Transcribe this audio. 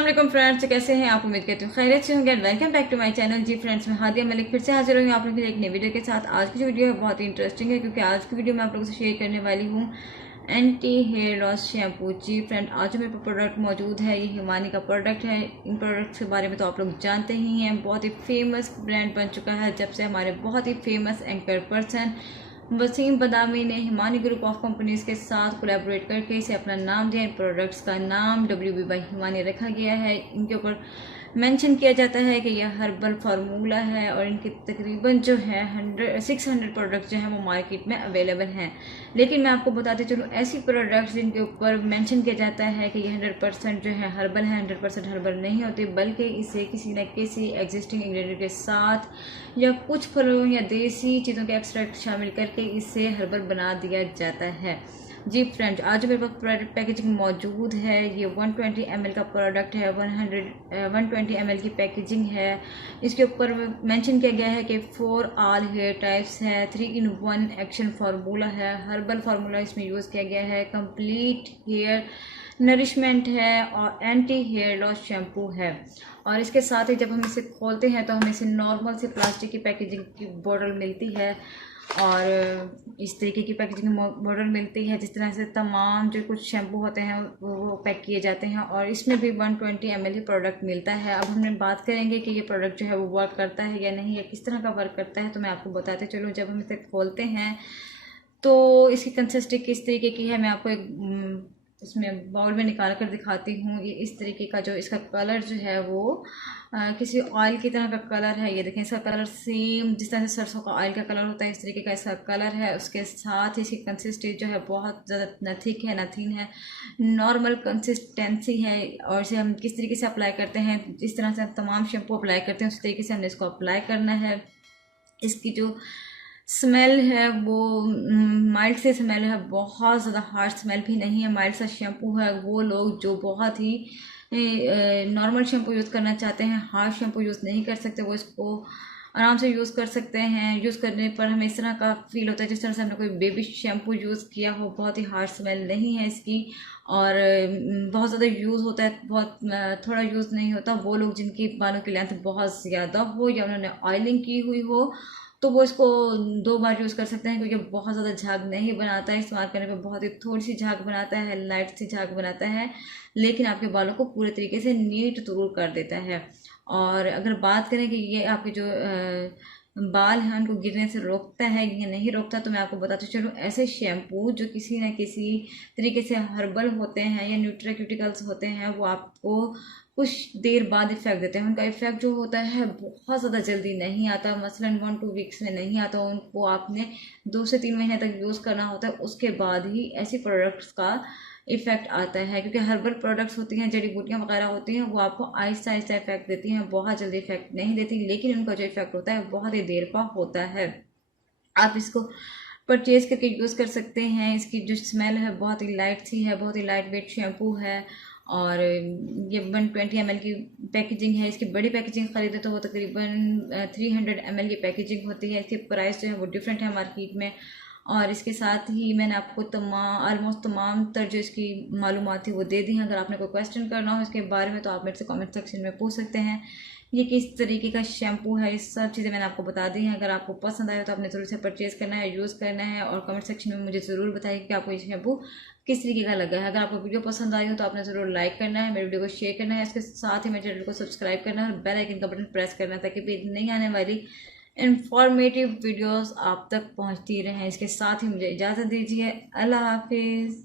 अस्सलाम वालेकुम फ्रेंड्स, कैसे हैं आप? उम्मीद करती हूँ खैरियत से होंगे। Welcome back to my channel. जी फ्रेंड्स, मैं हादिया मलिक फिर से हाजिर हुई हूँ आप लोगों के लिए एक नई वीडियो के साथ। आज की जो वीडियो है बहुत ही इंटरेस्टिंग है, क्योंकि आज की वीडियो मैं आप लोगों से शेयर करने वाली हूँ एंटी हेयर लॉस शैम्पू। जी फ्रेंड, आज जो मेरे पास प्रोडक्ट मौजूद है ये हिमानी का प्रोडक्ट है। इन प्रोडक्ट्स के बारे में तो आप लोग जानते ही हैं, बहुत ही फेमस ब्रांड बन चुका है जब से हमारे बहुत ही फेमस एंकर पर्सन वसीम बदामी ने हिमानी ग्रुप ऑफ कंपनीज के साथ कोलैबोरेट करके इसे अपना नाम दिया। इन प्रोडक्ट्स का नाम WB बाई हिमानी रखा गया है। इनके ऊपर मेंशन किया जाता है कि यह हर्बल फार्मूला है और इनके तकरीबन जो है 600 प्रोडक्ट्स जो हैं वो मार्केट में अवेलेबल हैं। लेकिन मैं आपको बताते चलूँ, ऐसी प्रोडक्ट्स जिनके ऊपर मेंशन किया जाता है कि ये 100% जो है हर्बल है, 100% हर्बल नहीं होती, बल्कि इसे किसी न किसी एग्जिस्टिंग इंग्रेडिएंट के साथ या कुछ फलों या देसी चीज़ों के एक्सट्रैक्ट शामिल करके इसे हर्बल बना दिया जाता है। जी फ्रेंड्स, आज मेरे पास प्रोडक्ट पैकेजिंग मौजूद है। ये 120 ml का प्रोडक्ट है। 120 ml की पैकेजिंग है। इसके ऊपर मेंशन किया गया है कि 4 ऑल हेयर टाइप्स है, 3 in 1 एक्शन फार्मूला है, हर्बल फार्मूला इसमें यूज़ किया गया है, कंप्लीट हेयर नरिशमेंट है और एंटी हेयर लॉस शैम्पू है। और इसके साथ ही जब हम इसे खोलते हैं तो हमें इसे नॉर्मल से प्लास्टिक की पैकेजिंग की बॉटल मिलती है और इस तरीके की पैकेजिंग बॉटल मिलती है, जिस तरह से तमाम जो कुछ शैम्पू होते हैं वो पैक किए जाते हैं। और इसमें भी 120 ml ही प्रोडक्ट मिलता है। अब हमने बात करेंगे कि ये प्रोडक्ट जो है वो वर्क करता है या नहीं, या किस तरह का वर्क करता है, तो मैं आपको बताते चलूँ। जब हम इसे खोलते हैं तो इसकी कंसिस्टेंसी किस तरीके की है मैं आपको एक इसमें बाउल में निकाल कर दिखाती हूँ। ये इस तरीके का जो इसका कलर जो है वो किसी ऑयल की तरह का कलर है। ये देखें, इसका कलर सेम जिस तरह से सरसों का ऑयल का कलर होता है, इस तरीके का इसका कलर है। उसके साथ ही इसकी कंसिस्टेंसी जो है बहुत ज़्यादा न थिक है न थिन है, नॉर्मल कंसिस्टेंसी है। और इसे हम किस तरीके से अप्लाई करते हैं, जिस तरह से हम तमाम शैम्पू अप्लाई करते हैं उस तरीके से हमने इसको अप्लाई करना है। इसकी जो स्मेल है वो माइल्ड से स्मेल है, बहुत ज़्यादा हार्ड स्मेल भी नहीं है, माइल्ड सा शैम्पू है। वो लोग जो बहुत ही नॉर्मल शैम्पू यूज़ करना चाहते हैं, हार्ड शैम्पू यूज़ नहीं कर सकते, वो इसको आराम से यूज़ कर सकते हैं। यूज़ करने पर हमें इस तरह का फील होता है जिस तरह से हमने कोई बेबी शैम्पू यूज़ किया हो। बहुत ही हार्ड स्मेल नहीं है इसकी, और बहुत ज़्यादा यूज़ होता है, बहुत थोड़ा यूज़ नहीं होता। वो लोग जिनकी बालों की लेंथ बहुत ज़्यादा हो या उन्होंने ऑयलिंग की हुई हो तो वो इसको 2 बार यूज़ कर सकते हैं, क्योंकि बहुत ज़्यादा झाग नहीं बनाता है। इस्तेमाल करने पे बहुत ही थोड़ी सी झाग बनाता है, लाइट सी झाग बनाता है, लेकिन आपके बालों को पूरे तरीके से नीट ज़रूर कर देता है। और अगर बात करें कि ये आपके जो बाल हैं उनको गिरने से रोकता है या नहीं रोकता, तो मैं आपको बताती चलूँ, ऐसे शैम्पू जो किसी न किसी तरीके से हर्बल होते हैं या न्यूट्राक्यूटिकल्स होते हैं, वो आपको कुछ देर बाद इफ़ेक्ट देते हैं। उनका इफ़ेक्ट जो होता है बहुत ज़्यादा जल्दी नहीं आता, मसलन 1-2 वीक्स में नहीं आता। उनको आपने 2 से 3 महीने तक यूज़ करना होता है, उसके बाद ही ऐसी प्रोडक्ट्स का इफ़ेक्ट आता है। क्योंकि हर्बल प्रोडक्ट्स होती हैं, जड़ी बूटियाँ वगैरह होती हैं, वो आपको आहिस्ता आहिस्ता इफ़ेक्ट देती हैं, बहुत जल्दी इफ़ेक्ट नहीं देती, लेकिन उनका जो इफ़ेक्ट होता है बहुत ही देर का होता है। आप इसको परचेज़ करके यूज़ कर सकते हैं। इसकी जो स्मेल है बहुत ही लाइट सी है, बहुत ही लाइट वेट शैम्पू है। और ये 120 ml की पैकेजिंग है। इसकी बड़ी पैकेजिंग ख़रीदे तो वो तकरीबन 300 ml की पैकेजिंग होती है। इसकी प्राइस जो है वो डिफरेंट है मार्केट में। और इसके साथ ही मैंने आपको ऑलमोस्ट तमाम तर जो इसकी मालूमात थी वो दे दी हैं। अगर आपने कोई क्वेश्चन करना हो इसके बारे में तो आप मेरे से कमेंट सेक्शन में पूछ सकते हैं। ये किस तरीके का शैम्पू है, ये सब चीज़ें मैंने आपको बता दी हैं। अगर आपको पसंद आया तो आपने ज़रूर से परचेज़ करना है, यूज़ करना है, और कमेंट सेक्शन में मुझे ज़रूर बताइए कि आपको ये शैम्पू किस तरीके का लगा है। अगर आपको वीडियो पसंद आई हो तो आपने ज़रूर लाइक करना है, मेरे वीडियो को शेयर करना है, इसके साथ ही मेरे चैनल को सब्सक्राइब करना है और बेल आइकन का बटन प्रेस करना है, ताकि भी नई आने वाली इंफॉर्मेटिव वीडियोस आप तक पहुंचती रहें। इसके साथ ही मुझे इजाज़त दीजिए। अल्लाह हाफिज़।